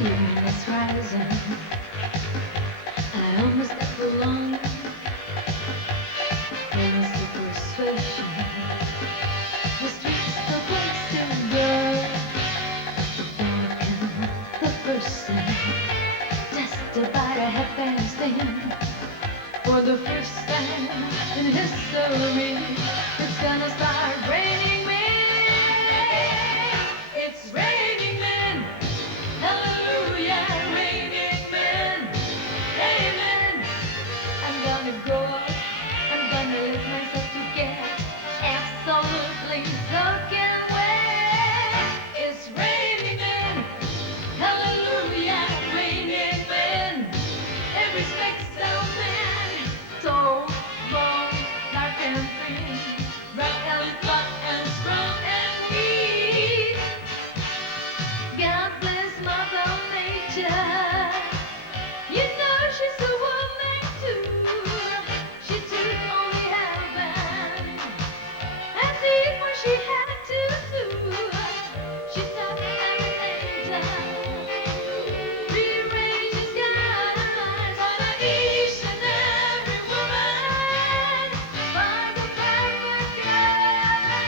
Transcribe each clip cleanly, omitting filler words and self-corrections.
moon is rising. I almost got the longing. There is the persuasion. The streets, the place to go. Walking the person. Just about a half past 10. For the first time in history, it's gonna start raining men. It's raining men. Hallelujah, raining men. Amen. I'm gonna go out. I'm gonna let myself to get absolutely soaking wet. It's raining men. Hallelujah, raining men. Every speck so man. Tall, long, dark and thin, rough and fat and strong and weak. God bless Mother Nature. You know she's a woman too. She took only heaven and did what she had to do. She taught every angel, rearranged the skies for each and every woman. Find the perfect guy.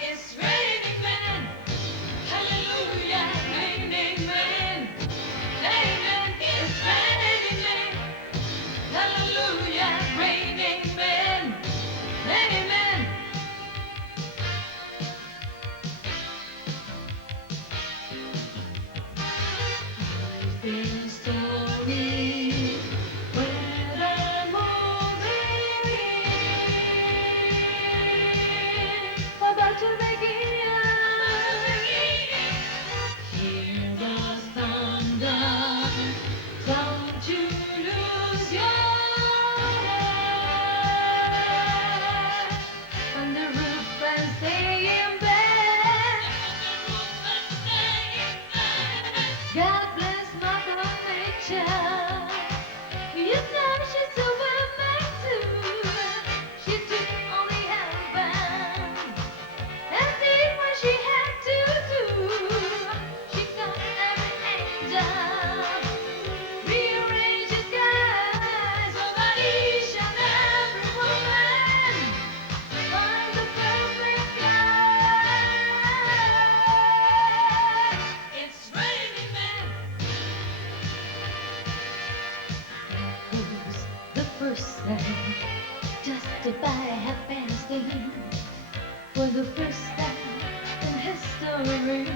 It's raining men. Hallelujah, raining men. Amen. It's raining men. Hallelujah, raining men. Amen. This story where I'm moving about to begin. Hear the thunder. Don't you lose your head. On the roof and stay in bed. God bless Mother Nature. You know she's a woman too. She took only heaven and did what she had to do. She got every angel, rearranged the skies so that each and every woman find the perfect guy. It's raining men. Who's the person? Just about half past 10. For the first time in history,